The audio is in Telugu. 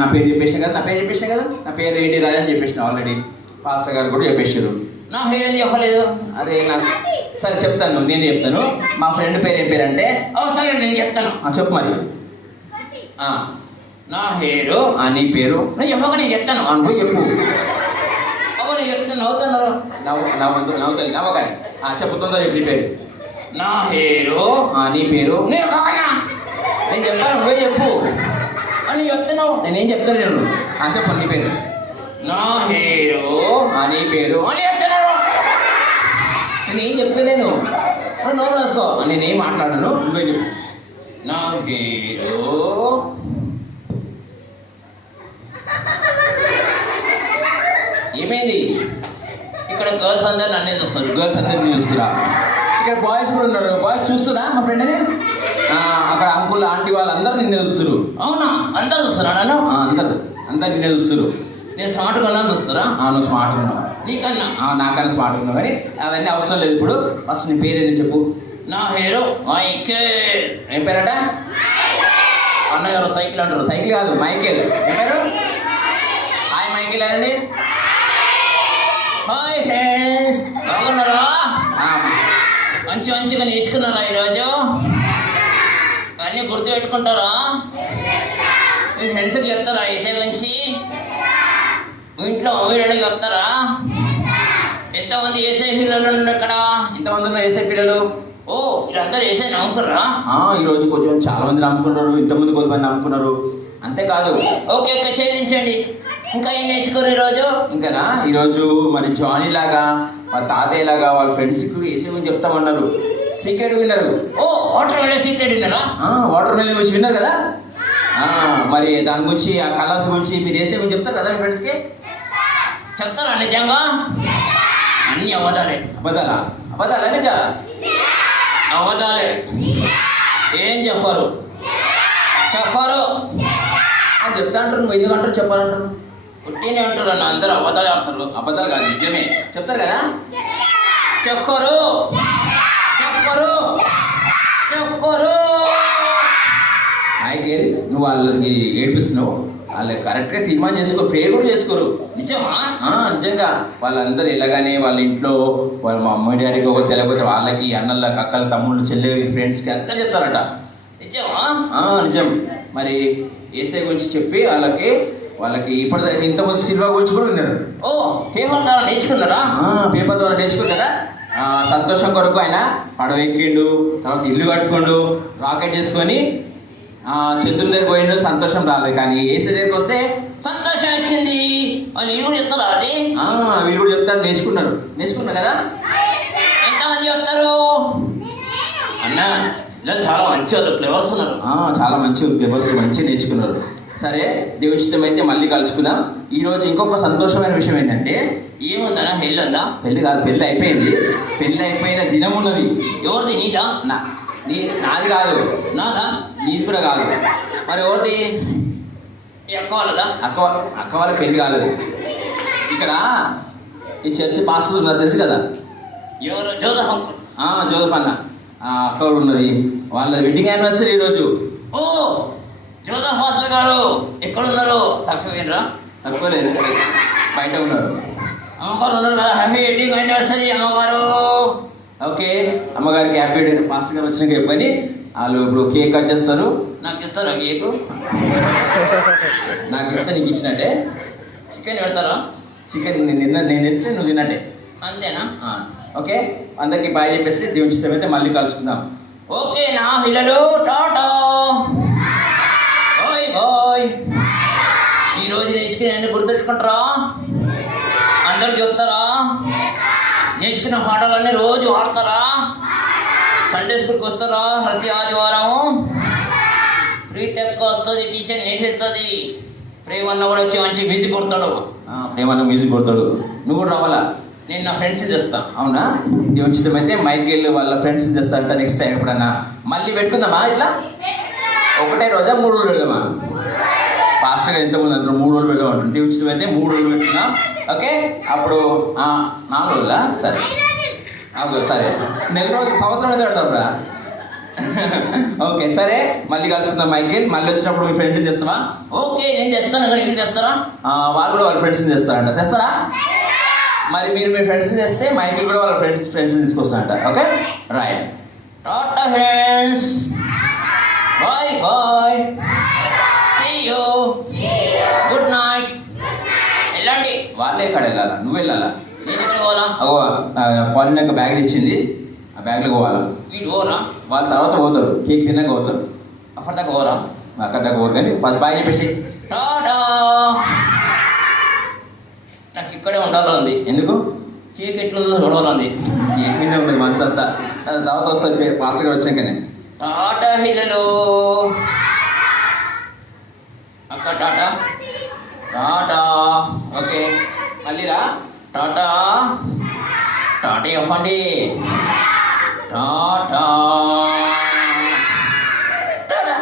నా పేరు చెప్పేసిన కదా నా పేరు ఏంటి రాజు అని చెప్పేసిన ఆల్రెడీ. పాస్టర్ గారు కూడా చెప్పేసారు. నా పేరు ఏం చెప్పలేదు. అరే నాకు సరే చెప్తాను, నేను చెప్తాను. మా ఫ్రెండ్ పేరు ఏం పేరు అంటే సరే నేను చెప్తాను. చెప్పు మరి. నా పేరు నీ పేరు నేను చెప్పక నేను చెప్తాను అనుకో చెప్పు. నేను చెప్తాను. నవ్వుతున్నారు, నవ్వుతుంది నవ్వకండి. చెప్పుతుందో చెప్పి పేరు. నా పేరు నీ పేరు నేను చెప్పాను, నువ్వే చెప్పు అని చెప్తున్నావు. నేనేం చెప్తాను నేను. చెప్పు నీ పేరు. నా పేరు నీ పేరు అని చెప్తున్నాను. నేనేం చెప్తలేను, నోరు రాసుకో. నేనేం మాట్లాడను, నువ్వే చెప్పు. నా పేరు ఏమైంది? ఇక్కడ గర్ల్స్ అందరు నన్నే చూస్తారు, గర్ల్స్ అందరినీ చూస్తురా. ఇక్కడ బాయ్స్ కూడా ఉన్నారు, బాయ్స్ చూస్తురా మా ఫ్రెండ్ని. అక్కడ అంకుల్ ఆంటీ వాళ్ళందరూ నిన్నే చూస్తారు. అవునా? అందరు చూస్తారా నన్ను? అందరు నిన్నే చూస్తారు. నేను స్మార్ట్గా ఉన్నాను చూస్తారా? నువ్వు స్మార్ట్గా ఉన్నావు. నీకన్నా నాకన్నా స్మార్ట్గా ఉన్నావు. కానీ అవన్నీ అవసరం లేదు. ఇప్పుడు ఫస్ట్ నీ పేరు ఏంటి చెప్పు. నా పేరు మైకేల్. ఏం పేరట? అన్న ఎవరు సైకిల్ అంటారు. సైకిల్ కాదు, మైకేల్. ఏం పేరు? హాయ్ మైకేల్ అండి. హాయ్ ఫ్రెండ్స్, బాగున్నారా? మంచిగా నేర్చుకున్నారా ఈరోజు? అన్నీ గుర్తుపెట్టుకుంటారా? మీ ఫ్రెండ్స్కి చెప్తారా ఏసే గురించి? మీ ఇంట్లో మమ్మీకి చెప్తారా? ఎంతమంది ఏసే పిల్లలు ఉన్నారు అక్కడ? ఎంతమంది ఉన్నారు ఏసే పిల్లలు? వీళ్ళందరూ ఏసే నమ్ముకున్నారా? ఈరోజు కొంచెం చాలా మంది నమ్ముకున్నారు, ఇంతమంది కొద్దిమంది నమ్ముకున్నారు. అంతేకాదు. ఓకే ఛేదించండి. ఇంకా ఏం నేర్చుకోరు ఈరోజు? ఇంకనా ఈరోజు మరి జానీ లాగా మా తాతయ్య లాగా వాళ్ళ ఫ్రెండ్స్కి ఏసే గురించి చెప్తామన్నారు. సీక్రెట్ విన్నారు. వాటర్ మెలన్ సీక్రెట్ విన్నారా? వాటర్ మెలన్ గురించి విన్నారు కదా. మరి దాని గురించి ఆ కలర్స్ గురించి మీరు ఏసే గురించి చెప్తారు కదా మీ ఫ్రెండ్స్కి? చెప్తారా నిజంగా? అన్ని అబద్ధాలే. అబద్ధాలా నిజా? అబద్ధాలే. ఏం చెప్పరు చెప్తా అంటారు. నువ్వు ఎందుకు అంటారు చెప్పాలంటారు? పుట్టినే అంటారు అన్న, అందరూ అబద్ధాలు ఆడతారు. అబద్ధాలు కాదు, నిజమే చెప్తారు కదా. చెప్పరు మైకేల్, నువ్వు వాళ్ళకి ఏడిపిస్తున్నావు. వాళ్ళు కరెక్ట్గా తీర్మానం చేసుకో, ప్రేయర్ కూడా చేసుకోరు. నిజమా? నిజంగా వాళ్ళందరూ ఎలాగానే వాళ్ళ ఇంట్లో వాళ్ళ మా అమ్మ డాడీకి ఒక తెలియకపోతే వాళ్ళకి అన్నళ్ళకి అక్కల తమ్ముళ్ళు చెల్లెలు ఫ్రెండ్స్కి అందరూ చెప్తారట. నిజమా? నిజం. మరి ఏసై గురించి చెప్పి వాళ్ళకి ఇప్పటి ఇంతమంది సిల్వా గురించి కూడా విన్నారు. పేపర్ ద్వారా నేర్చుకున్నారా? పేపర్ ద్వారా నేర్చుకున్నారా? సంతోషం కొరకు ఆయన పడవ ఎక్కిండు, తర్వాత ఇల్లు కట్టుకోండు, రాకెట్ చేసుకొని చంద్రుల దగ్గర పోయిండు, సంతోషం రాలేదు. కానీ ఏసే దగ్గరికి వస్తే సంతోషం వచ్చింది అని వీళ్ళు కూడా చెప్తారా? అది వీళ్ళు కూడా చెప్తారు. నేర్చుకున్నారు కదా. ఎంతమంది చెప్తారు అన్న? ఇలా చాలా మంచి ఫ్లేవర్స్ ఉన్నారు. చాలా మంచి ఫ్లేవర్స్ మంచిగా నేర్చుకున్నారు. సరే, దేవుని చిత్తం అయితే మళ్ళీ కలుసుకుందాం. ఈరోజు ఇంకొక సంతోషమైన విషయం ఏంటంటే, ఏముందన్నా? పెళ్ళి ఉందా? పెళ్ళి కాదు, పెళ్ళి అయిపోయింది. పెళ్ళి అయిపోయిన దినం ఉన్నది. ఎవరిది? నీదా? నాది కాదు. నాదా? నీది కూడా కాదు. మరి ఎవరిది? అక్క వాళ్ళదా? అక్క వాళ్ళ పెళ్ళి కాలేదు. ఇక్కడ ఈ చర్చి పాస్టర్ ఉన్నారు తెలుసు కదా. ఎవరు? జోసఫ్ అన్న అక్క వాళ్ళు ఉన్నది. వాళ్ళ వెడ్డింగ్ యానివర్సరీ ఈరోజు. జోసఫ్ పాస్టర్ గారు ఎక్కడున్నారు? తక్కువేనరా? తక్కువలేదు, బయట ఉన్నారు. అమ్మగారు ఉన్నారు కదా. హ్యాపీ వెడ్డింగ్ యానివర్సరీ అమ్మగారు. ఓకే, అమ్మగారికి హ్యాపీ వెడ్డింగ్. పాస్టర్ గారు వచ్చినాక చెప్పని వాళ్ళు ఇప్పుడు కేక్ కట్ చేస్తారు. నాకు ఇస్తారా కేకు? నాకు ఇస్తే నీకు ఇచ్చినట్టే. చికెన్ పెడతారా? చికెన్ నేను తింటే నువ్వు తిన్నట్టే. అంతేనా? ఓకే, అందరికీ బాయ్ చెప్పేసి దేవుని చిత్తం అయితే మళ్ళీ కలుసుకుందాం. ఓకే నా పిల్లలు, టాటా. బాయ్. ఈరోజు నేర్చుకుని గుర్తుపెట్టుకుంటారా? అందరికి చెప్తారా? నేర్చుకున్న పాఠాలన్నీ రోజు వాడతారా? సండే స్కూల్కి వస్తారా? ప్రతి ఆదివారం ప్రీతి ఎక్కువ వస్తుంది, టీచర్ నేర్పిస్తుంది. ప్రేమన్న కూడా వచ్చి మంచి మ్యూజిక్ కొడతాడు. ప్రేమన్న మ్యూజిక్ కొడతాడు. నువ్వు కూడా రావాలా? నేను నా ఫ్రెండ్స్ తెస్తా. అవునా? దేవుని చిత్తం అయితే మైకేల్ వాళ్ళ ఫ్రెండ్స్ తెస్తా అంట. నెక్స్ట్ టైం ఎప్పుడన్నా మళ్ళీ పెట్టుకుందామా? ఇట్లా ఒకటే రోజా 3 రోజులు పెడదామా? ఫాస్ట్గా ఎంతమంది అంటారు 3 రోజులు పెడదామంటారు. దేవుని చిత్తం అయితే 3 రోజులు పెట్టుకున్నాం. ఓకే, అప్పుడు 4 రోజులా? సరే నెల రోజులు సంవత్సరం అయితే పెడతాం రా. ఓకే సరే, మళ్ళీ కలుసుకుందాం మైకేల్. మళ్ళీ వచ్చినప్పుడు మీ ఫ్రెండ్ని తెస్తావా? ఓకే నేను తెస్తాను, కానీ ఏం తెస్తారా? వాళ్ళు కూడా వాళ్ళ ఫ్రెండ్స్ని తెస్తారంట. తెస్తారా? మరి మీరు మీ ఫ్రెండ్స్ని తెస్తే మైకేల్ కూడా వాళ్ళ ఫ్రెండ్స్ని తీసుకొస్తారంట. Okay right. టాటా friends, bye bye, see you, good night. వెళ్ళండి. వాళ్ళే ఎక్కడ వెళ్ళాలా? నువ్వు వెళ్ళాలా? నేను ఎక్కడ పోవాలా? పాలిన ఒక బ్యాగ్ ఇచ్చింది, ఆ బ్యాగ్లో పోవాలా? వీళ్ళు పోరా? వాళ్ళ తర్వాత పోతారు, కేక్ తిన్నాక పోతారు. అప్పటిదాకా పోరా? అక్కడ దాకా పోరు, కానీ ఫస్ట్ బాయ్ చెప్పేసి టాటా. నాకు ఇక్కడే ఉండాలి. ఎందుకు? కేక్ ఎట్లుందో చూడాలి. కేక్ మీదే ఉంది మనసు అంతా. తర్వాత వస్తుంది పాస్గా వచ్చాకనే. టాటా పిల్లలు, అక్క టాటా టాటా. ఓకే మళ్ళీరా. టాటా టాటా చెప్పండి. టాటా టాటా.